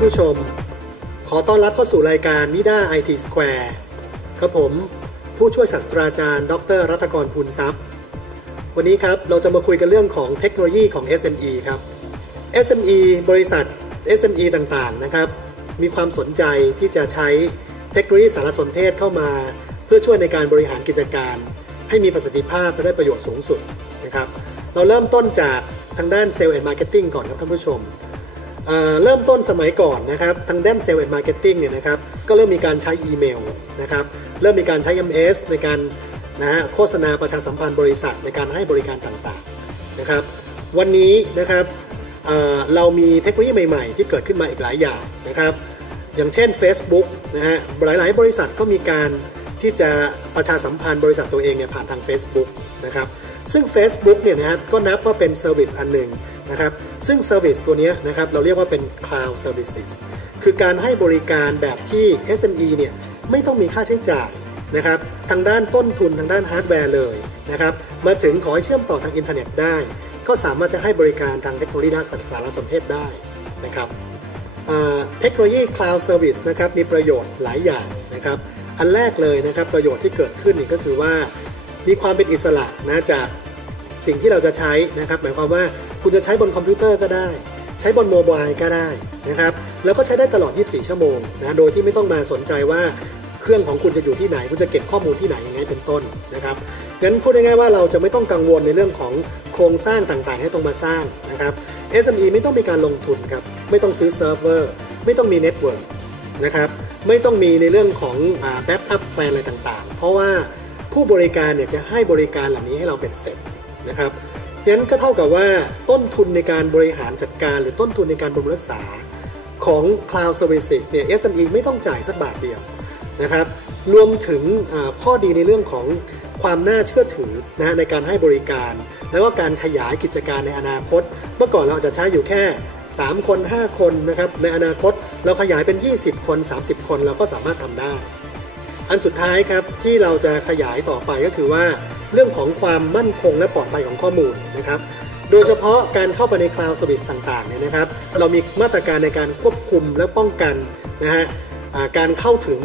านผู้ชม ขอต้อนรับเข้าสู่รายการนิด้า IT Square ครับผม ผู้ช่วยศาสตราจารย์ ดร รัตกรพูนทรัพย์ วันนี้ครับเราจะมาคุยกันเรื่องของเทคโนโลยีของ SME ครับ SME บริษัท SME ต่างๆนะครับ มีความสนใจที่จะใช้เทคโนโลยีสารสนเทศเข้ามา เพื่อช่วยในการบริหารกิจการ ให้มีประสิทธิภาพและได้ประโยชน์สูงสุดนะครับ เราเริ่มต้นจากทางด้านเซลล์แอนด์มาร์เก็ตติ้งก่อนครับท่านผู้ชม เริ่มต้นสมัยก่อนนะครับทางด้านเซลล์แอนด์มาร์เก็ตติ้งเนี่ยนะครับก็เริ่มมีการใช้อีเมลนะครับเริ่มมีการใช้ MS ในการนะฮะโฆษณาประชาสัมพันธ์บริษัทในการให้บริการต่างๆนะครับวันนี้นะครับเเรามีเทคโนโลยีใหม่ๆ ที่เกิดขึ้นมาอีกหลายอย่างนะครับอย่างเช่น Facebook นะฮะหลายๆ บริษัทก็มีการที่จะประชาสัมพันธ์บริษัทตัวเองเนี่ยผ่านทาง Facebook นะครับซึ่ง Facebook เนี่ยนะครับก็นับว่าเป็นเซอร์วิสอันหนึ่ง นะครับซึ่งเซอร์วิสตัวนี้นะครับเราเรียกว่าเป็น Cloud Services คือการให้บริการแบบที่ SME เนี่ยไม่ต้องมีค่าใช้จ่ายนะครับทางด้านต้นทุนทางด้านฮาร์ดแวร์เลยนะครับมาถึงขอให้เชื่อมต่อทางอินเทอร์เน็ตได้ ก็สามารถจะให้บริการทางเทคโนโลยีด้านสารสนเทศได้นะครับเทคโนโลยี Cloud Service นะครับมีประโยชน์หลายอย่างนะครับอันแรกเลยนะครับประโยชน์ที่เกิดขึ้นนี่ก็คือว่า มีความเป็นอิสระนะจากสิ่งที่เราจะใช้นะครับหมายความว่า คุณจะใช้บนคอมพิวเตอร์ก็ได้ ใช้บนโมบายก็ได้นะครับแล้วก็ใช้ได้ตลอด 24 ชั่วโมงนะโดยที่ไม่ต้องมาสนใจว่าเครื่องของคุณจะอยู่ที่ไหน คุณจะเก็บข้อมูลที่ไหนยังไงเป็นต้นนะครับงั้นพูดง่ายๆว่าเราจะไม่ต้องกังวลในเรื่องของโครงสร้างต่างๆให้ต้องมาสร้างนะครับ SME ไม่ต้องมีการลงทุนครับไม่ต้องซื้อเซิร์ฟเวอร์ไม่ต้องมีเน็ตเวิร์กนะครับไม่ต้องมีในเรื่องของแบ็กอัพแปลนอะไรต่างๆ เพราะว่าผู้บริการเนี่ยจะให้บริการเหล่านี้ให้เราเป็นเสร็จนะครับ งั้นก็เท่ากับว่าต้นทุนในการบริหารจัดการ หรือต้นทุนในการบำรุงรักษาของ Cloud Services เนี่ย SME ไม่ต้องจ่ายสักบาทเดียวนะครับ รวมถึงข้อดีในเรื่องของความน่าเชื่อถือนะในการให้บริการ แล้วก็การขยายกิจการในอนาคต เมื่อก่อนเราอาจจะใช้อยู่แค่ 3 คน 5 คนนะครับ ในอนาคตเราขยายเป็น 20 คน 30 คนเราก็สามารถทำได้ อันสุดท้ายครับที่เราจะขยายต่อไปก็คือว่า เรื่องของความมั่นคงและปลอดภัยของข้อมูลนะครับ โดยเฉพาะการเข้าไปใน Cloud Service ต่างๆเนี่ยนะครับ เรามีมาตรการในการควบคุมและป้องกันนะฮะการเข้าถึง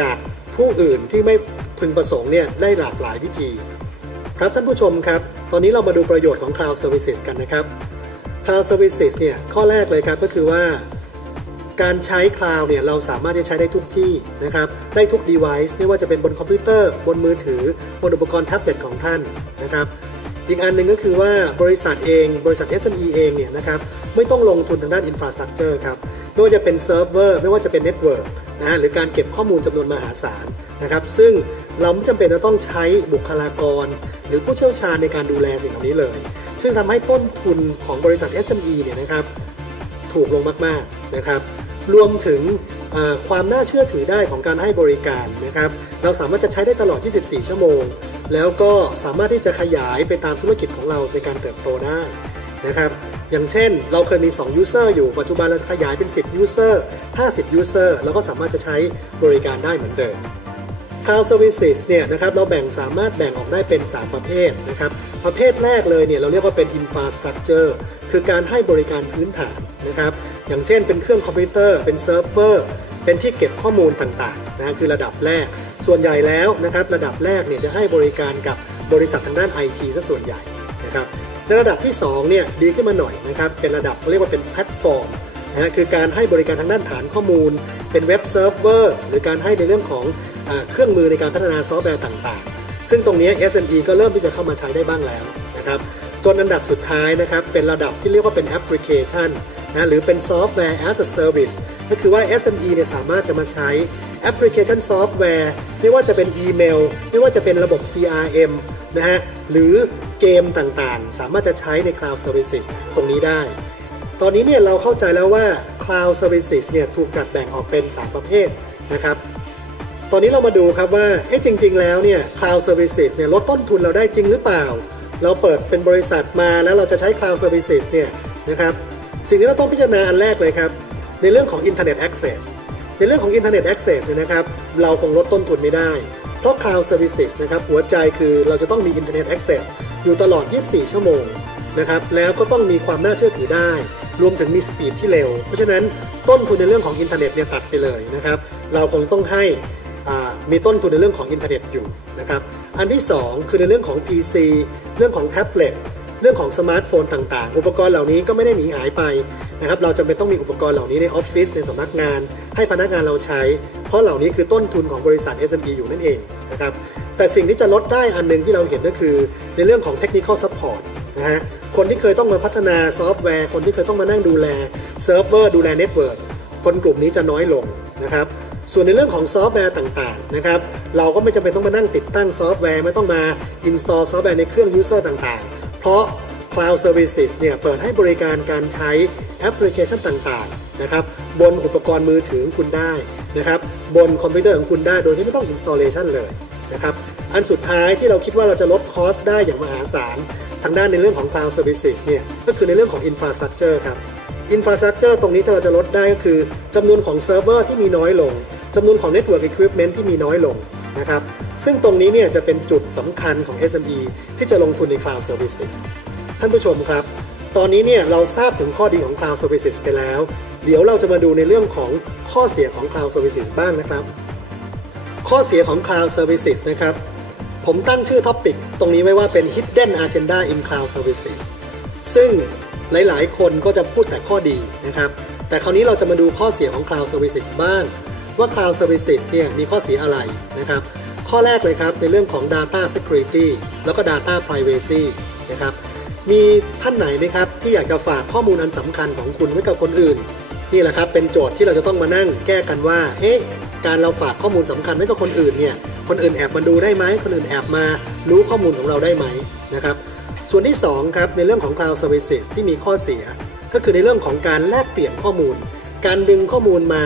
จากผู้อื่นที่ไม่พึงประสงค์เนี่ยได้หลากหลายวิธี ครับท่านผู้ชมครับ ตอนนี้เรามาดูประโยชน์ของ Cloud Services กันนะครับ Cloud Services เนี่ยข้อแรกเลยครับก็คือว่า การใช้ Cloud เนี่ยเราสามารถที่จะใช้ได้ทุกที่นะครับได้ทุก device ไม่ว่าจะเป็นบนคอมพิวเตอร์ บนมือถือ บนอุปกรณ์แท็บเล็ตของท่านนะครับอีกอันหนึ่งก็คือว่าบริษัทเองบริษัท SME เองเนี่ยนะครับไม่ต้องลงทุนทางด้าน infrastructure ครับไม่ว่าจะเป็นเซิร์ฟเวอร์ไม่ว่าจะเป็นเน็ตเวิร์กนะหรือการเก็บข้อมูลจำนวนมหาศาลนะครับซึ่งเราไม่จำเป็นจะต้องใช้บุคลากร หรือผู้เชี่ยวชาญในการดูแลสิ่งเหล่านี้เลย ซึ่งทำให้ต้นทุนของบริษัท SME เนี่ยนะครับถูกลงมากๆนะครับ รวมถึงความน่าเชื่อถือได้ของการให้บริการนะครับ เราสามารถจะใช้ได้ตลอด 24 ชั่วโมง แล้วก็สามารถที่จะขยายไปตามธุรกิจของเราในการเติบโตได้นะครับ อย่างเช่น เราเคยมี 2 user อยู่ ปัจจุบันเราขยายเป็น 10 user 50 user เราก็สามารถจะใช้บริการได้เหมือนเดิม Cloud Services เนี่ยนะครับเราแบ่งสามารถแบ่งออกได้เป็น 3 ประเภทนะครับ ประเภทแรกเลยเนี่ยเราเรียกว่าเป็น Infrastructure คือการให้บริการพื้นฐาน นะครับ อย่างเช่นเป็นเครื่องคอมพิวเตอร์ เป็นเซิร์ฟเวอร์ เป็นที่เก็บข้อมูลต่างๆนะคือระดับแรก ส่วนใหญ่แล้วนะครับระดับแรกเนี่ยจะให้บริการกับบริษัททางด้าน IT ซะส่วนใหญ่นะครับในระดับที่2เนี่ยดีขึ้นมาหน่อยนะครับเป็นระดับเรียกว่าเป็นแพลตฟอร์มนะคือการให้บริการทางด้านฐานข้อมูล เป็นเว็บเซิร์ฟเวอร์หรือการให้ในเรื่องของอเครื่องมือในการพัฒนาซอฟต์แวร์ต่างๆ ซึ่งตรงนี้ SME ก็เริ่มที่จะเข้ามาใช้ได้บ้างแล้ว นะครับจนอันดับสุดท้ายนะครับเป็นระดับที่เรียกว่าเป็นแอปพลิเคชันนะหรือเป็นซอฟต์แวร์ as a service ก็คือว่า SME เนี่ยสามารถจะมาใช้แอปพลิเคชันซอฟต์แวร์ไม่ว่าจะเป็นอีเมล ไม่ว่าจะเป็นระบบ CRM นะฮะหรือเกมต่างๆ สามารถจะใช้ใน Cloud Services ตรงนี้ได้ ตอนนี้เนี่ยเราเข้าใจแล้วว่า Cloud Services เนี่ยถูกจัดแบ่งออกเป็น 3 ประเภทนะครับตอนนี้เรามาดูครับว่าเอ๊ะจริง ๆ แล้วเนี่ย Cloud Services เนี่ยลดต้นทุนเราได้จริงหรือเปล่า เราเปิดเป็นบริษัทมาแล้วเราจะใช้ Cloud Services เนี่ยนะครับสิ่งที่เราต้องพิจารณาอันแรกเลยครับ ในเรื่องของ Internet Access ในเรื่องของ Internet Access เนี่ยนะครับเราคงลดต้นทุนไม่ได้ เพราะ Cloud Services นะครับหัวใจคือเราจะต้องมี Internet Access อยู่ตลอด 24 ชั่วโมงนะครับแล้วก็ต้องมีความน่าเชื่อถือได้ รวมถึงมีสปีดที่เร็ว เพราะฉะนั้นต้นทุนในเรื่องของอินเทอร์เน็ตเนี่ยตัดไปเลยนะครับ เราคงต้องให้มีต้นทุนในเรื่องของอินเทอร์เน็ตอยู่นะครับ อันที่ 2 คือในเรื่องของ PC เรื่องของแท็บเล็ตเรื่องของสมาร์ทโฟนต่างๆ อุปกรณ์เหล่านี้ก็ไม่ได้หนีหายไปนะครับเราจำเป็นต้องมีอุปกรณ์เหล่านี้ในออฟฟิศในสำนักงาน ให้พนักงานเราใช้ เพราะเหล่านี้คือต้นทุนของบริษัท SME อยู่นั่นเองนะครับแต่สิ่งที่จะลดได้อันนึงที่เราเห็นก็คือในเรื่องของ technical support นะฮะคนที่เคยต้องมาพัฒนาซอฟต์แวร์ คนที่เคยต้องมานั่งดูแลเซิร์ฟเวอร์ดูแลเน็ตเวิร์กคนกลุ่มนี้จะน้อยลงนะครับ ส่วนในเรื่องของซอฟต์แวร์ต่างๆนะครับเราก็ไม่จำเป็นต้องมานั่งติดตั้งซอฟต์แวร์ไม่ต้องมา install ซอฟต์แวร์ในเครื่อง user ต่างๆ เพราะ Cloud Services เนี่ยเปิดให้บริการการใช้แอปพลิเคชันต่างๆนะครับบนอุปกรณ์มือถือคุณได้นะครับบนคอมพิวเตอร์ของคุณได้โดยที่ไม่ต้อง installation เลยนะครับอันสุดท้ายที่เราคิดว่าเราจะลดคอสได้อย่างมหาศาลทางด้านในเรื่องของ Cloud Services เนี่ยก็คือในเรื่องของ Infrastructure ครับ Infrastructure ตรงนี้ที่เราจะลดได้ก็คือจำนวนของเซิร์ฟเวอร์ที่มีน้อยลง จำนวนของ Network Equipment ที่มีน้อยลงนะครับ ซึ่งตรงนี้เนี่ยจะเป็นจุดสำคัญของ SME ที่จะลงทุนใน Cloud Services ท่านผู้ชมครับ ตอนนี้เนี่ยเราทราบถึงข้อดีของ Cloud Services ไปแล้ว เดี๋ยวเราจะมาดูในเรื่องของข้อเสียของ Cloud Services บ้างนะครับ ข้อเสียของ Cloud Services นะครับ ผมตั้งชื่อท็อปิกตรงนี้ไว้ว่าเป็น Hidden Agenda in Cloud Services ซึ่งหลาย ๆ คนก็จะพูดแต่ข้อดีนะครับ แต่คราวนี้เราจะมาดูข้อเสียของ Cloud Services บ้าง ว่า Cloud Services เนี่ยมีข้อเสียอะไรนะครับ ข้อแรกเลยครับในเรื่องของ Data Security แล้วก็ Data Privacy นะครับ มีท่านไหนไหมครับ ที่อยากจะฝากข้อมูลอันสำคัญของคุณไว้กับคนอื่น นี่แหละครับเป็นโจทย์ที่เราจะต้องมานั่งแก้กันว่า เอ๊ะ การเราฝากข้อมูลสำคัญไว้กับคนอื่นเนี่ย คนอื่นแอบมาดูได้ไหม คนอื่นแอบมารู้ข้อมูลของเราได้ไหมนะครับส่วนที่2ครับในเรื่องของ Cloud Services ที่มีข้อเสีย ก็คือในเรื่องของการแลกเปลี่ยนข้อมูล การดึงข้อมูลมา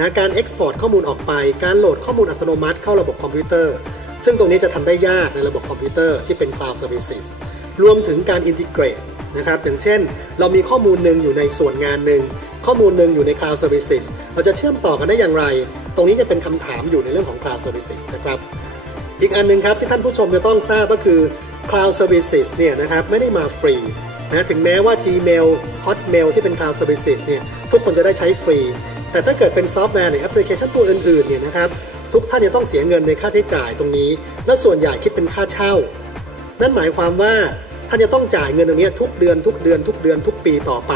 นะการ Export ข้อมูลออกไป การโหลดข้อมูลอัตโนมัติเข้าระบบคอมพิวเตอร์ ซึ่งตรงนี้จะทำได้ยากในระบบคอมพิวเตอร์ที่เป็น Cloud Services รวมถึงการอินทิเกรตนะครับอย่างเช่น เรามีข้อมูลหนึ่งอยู่ในส่วนงานหนึ่งข้อมูลหนึ่งอยู่ใน Cloud Services เราจะเชื่อมต่อกันได้อย่างไร ตรงนี้จะเป็นคำถามอยู่ในเรื่องของ Cloud Services นะครับ อีกอันหนึ่งครับที่ท่านผู้ชมจะต้องทราบก็คือ Cloud Services เนี่ยนะครับไม่ได้มาฟรีนะถึงแม้ว่า Gmail Hotmail ที่เป็น Cloud Services เนี่ยทุกคนจะได้ใช้ฟรี แต่ถ้าเกิดเป็นซอฟต์แวร์หรือแอปพลิเคชันตัวอื่นๆเนี่ยนะครับทุกท่านจะต้องเสียเงินในค่าใช้จ่ายตรงนี้ และส่วนใหญ่คิดเป็นค่าเช่า นั่นหมายความว่าท่านจะต้องจ่ายเงินตรงนี้ทุกเดือนทุกเดือนทุกเดือนทุกปีต่อไป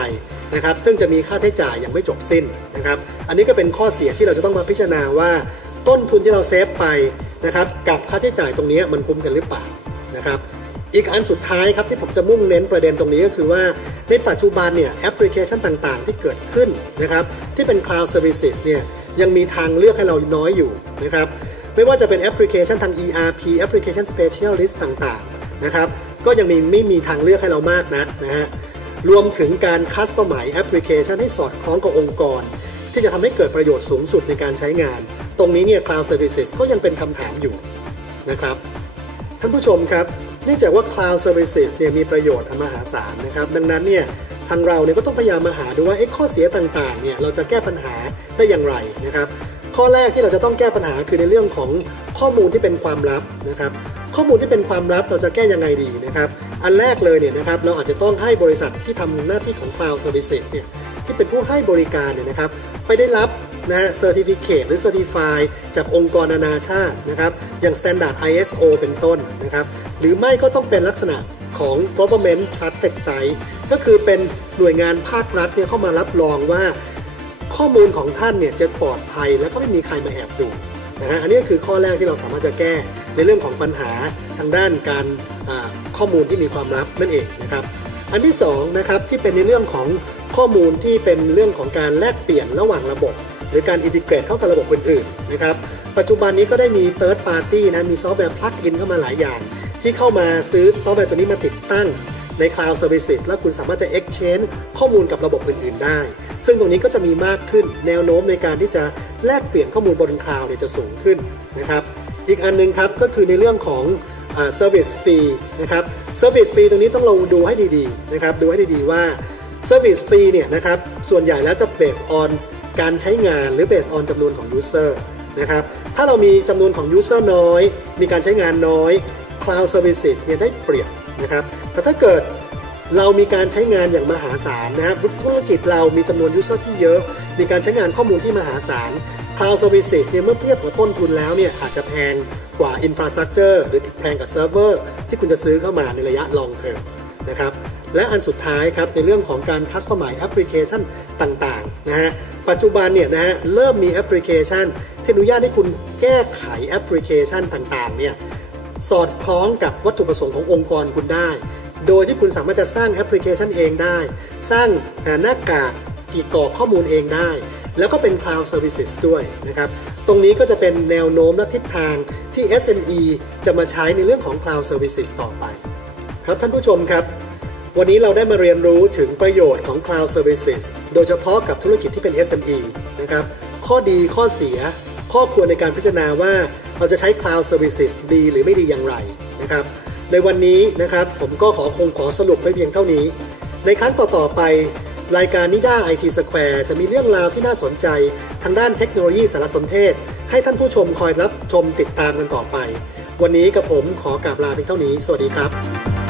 นะครับซึ่งจะมีค่าใช้จ่ายย่างไม่จบสิ้นนะครับอันนี้ก็เป็นข้อเสียที่เราจะต้องมาพิจารณาว่า ต้นทุนที่เราเซฟไปนะครับกับค่าใช้จ่ายตรงนี้มันคุ้มกันหรือเปล่านะครับ อีกอันสุดท้ายครับที่ผมจะมุ่งเน้นประเด็นตรงนี้ก็คือว่าในปัจจุบันเนี่ยแอปพลิเคชันต่างๆ ที่เกิดขึ้นนะครับที่เป็น Cloud Services เนี่ยยังมีทางเลือกให้เราน้อยอยู่นะครับไม่ว่าจะเป็นแอปพลิเคชันทาง ERP แอปพลิเคชัน Specialist ต่างๆนะครับก็ยังมีไม่มีทางเลือกให้เรามากนักนะฮะรวมถึงการคัสตอมไมแอปพลิเคชันให้สอดคล้องกับองค์กร ที่จะทำให้เกิดประโยชน์สูงสุดในการใช้งาน ตรงนี้เนี่ย Cloud Services ก็ยังเป็นคำถามอยู่นะครับท่านผู้ชมครับ เนื่องจากว่า Cloud Services เนี่ยมีประโยชน์มหาศาลนะครับ ดังนั้นเนี่ยทางเราเนี่ยก็ต้องพยายามมาหาดูว่าข้อเสียต่างๆเนี่ยเราจะแก้ปัญหาได้อย่างไรนะครับ ข้อแรกที่เราจะต้องแก้ปัญหาคือในเรื่องของข้อมูลที่เป็นความลับนะครับ ข้อมูลที่เป็นความลับเราจะแก้ยังไงดีนะครับ อันแรกเลยเนี่ยนะครับเราอาจจะต้องให้บริษัทที่ทำหน้าที่ของ Cloud Services เนี่ยที่เป็นผู้ให้บริการเนี่ยนะครับ ไปได้รับ นะฮะ Certificate หรือ Certify จากองค์กรนานาชาตินะครับอย่าง Standard ISO เป็นต้นนะครับหรือไม่ก็ต้องเป็นลักษณะของ Government Trusted Site ก็คือเป็นหน่วยงานภาครัฐเนี่ยเข้ามารับรองว่าข้อมูลของท่านเนี่ยจะปลอดภัยแล้วก็ไม่มีใครมาแอบดูนะฮะอันนี้คือข้อแรกที่เราสามารถจะแก้ในเรื่องของปัญหาทางด้านการข้อมูลที่มีความลับนั่นเองนะครับอันที่2นะครับที่เป็นในเรื่องของข้อมูลที่เป็นเรื่องของการแลกเปลี่ยนระหว่างระบบ รือการอินทิเกรตเข้ากับระบบอื่นๆนะครับปัจจุบันนี้ก็ได้มี Third Party นะมีซอฟต์แวร์พลักอินเข้ามาหลายอย่าง ที่เข้ามาซื้อซอฟต์แวร์ตัวนี้มาติดตั้งใน Cloud Services แล้วคุณสามารถจะ exchange ข้อมูลกับระบบอื่น ๆ ได้ ซึ่งตรงนี้ก็จะมีมากขึ้นแนวโน้มในการที่จะแลกเปลี่ยนข้อมูลบนคลาวด์เนี่ยจะสูงขึ้นนะครับอีกอันนึงครับก็คือในเรื่องของ service fee นะครับ service fee ตรงนี้ต้องเราดูให้ดีๆนะครับดูให้ดีๆว่า service fee เนี่ยนะครับส่วนใหญ่แล้วจะ based on การใช้งานหรือ based on จำนวนของ user นะครับ ถ้าเรามีจำนวนของ user น้อย มีการใช้งานน้อย cloud services เนี่ยได้เปรียบนะครับ แต่ถ้าเกิดเรามีการใช้งานอย่างมหาศาลนะครับธุรกิจเรามีจำนวนยูเซอร์ที่เยอะ มีการใช้งานข้อมูลที่มหาศาล Cloud Services เนี่ยเมื่อเทียบกับต้นทุนแล้วเนี่ยอาจจะแพงกว่า Infrastructure หรือแพงกับเซิร์ฟเวอร์ที่คุณจะซื้อเข้ามาในระยะ long term นะครับ และอันสุดท้ายครับในเรื่องของการ Customize Application ต่างๆนะฮะปัจจุบันเนี่ยนะฮะเริ่มมีแอปพลิเคชันที่อนุญาตให้คุณแก้ไขแอปพลิเคชันต่างๆเนี่ยสอดคล้องกับวัตถุประสงค์ขององค์กรคุณได้ โดยที่คุณสามารถจะสร้างแอปพลิเคชันเองได้ สร้างหน้ากากกีกรอกข้อมูลเองได้ แล้วก็เป็น Cloud Services ด้วยนะครับ ตรงนี้ก็จะเป็นแนวโน้มและทิศทางที่ SME จะมาใช้ในเรื่องของ Cloud Services ต่อไป ครับท่านผู้ชมครับ วันนี้เราได้มาเรียนรู้ถึงประโยชน์ของ Cloud Services โดยเฉพาะกับธุรกิจที่เป็น SME นะครับ ข้อดีข้อเสีย ข้อควรในการพิจารณาว่าเราจะใช้ Cloud Services ดีหรือไม่ดีอย่างไรนะครับ ในวันนี้นะครับผมก็ขอคงขอสรุปไว้เพียงเท่านี้ ในครั้งต่อๆไป รายการนิด้า IT Square จะมีเรื่องราวที่น่าสนใจ ทางด้านเทคโนโลยีสารสนเทศ ให้ท่านผู้ชมคอยรับชมติดตามกันต่อไป วันนี้กับผมขอกราบลาเพียงเท่านี้ สวัสดีครับ